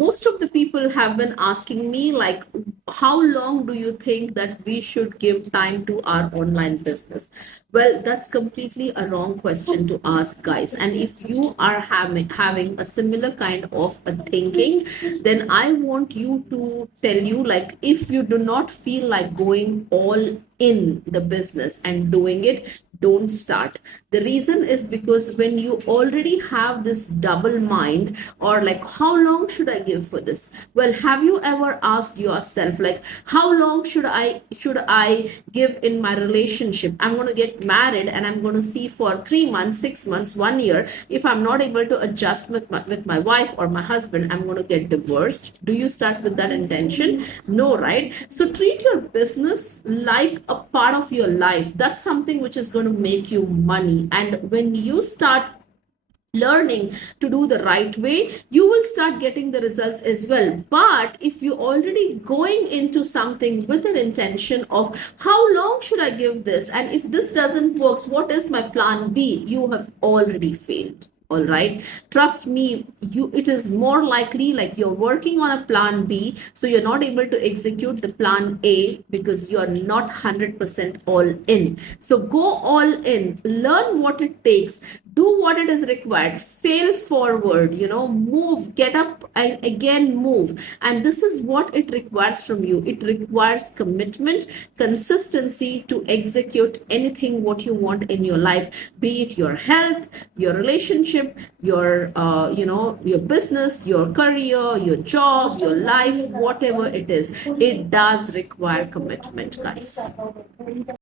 most of the people have been asking me, like, how long do you think that we should give time to our online business? Well, that's completely a wrong question to ask, guys. And if you are having a similar kind of a thinking, then I want you to tell you, like, if you do not feel like going all in the business and doing it, don't start. The reason is because when you already have this double mind, or like, how long should I give for this? Well, have you ever asked yourself, like, how long should I give in my relationship? I'm going to get married and I'm going to see for 3 months, 6 months, 1 year. If I'm not able to adjust with my wife or my husband, I'm going to get divorced. Do you start with that intention? No, right? So treat your business like a part of your life. That's something which is going to make you money. And when you start learning to do the right way, you will start getting the results as well. But if you're already going into something with an intention of how long should I give this, and if this doesn't work, what is my plan B, you have already failed. All right, trust me, it is more likely like you're working on a plan B, so you're not able to execute the plan A because you're not 100% all in. So go all in, learn what it takes, do what it is required, fail forward, move, get up and again move. And this is what it requires from you. It requires commitment, consistency to execute anything what you want in your life, be it your health, your relationship, your your business, your career, your job, your life, whatever it is. It does require commitment, guys.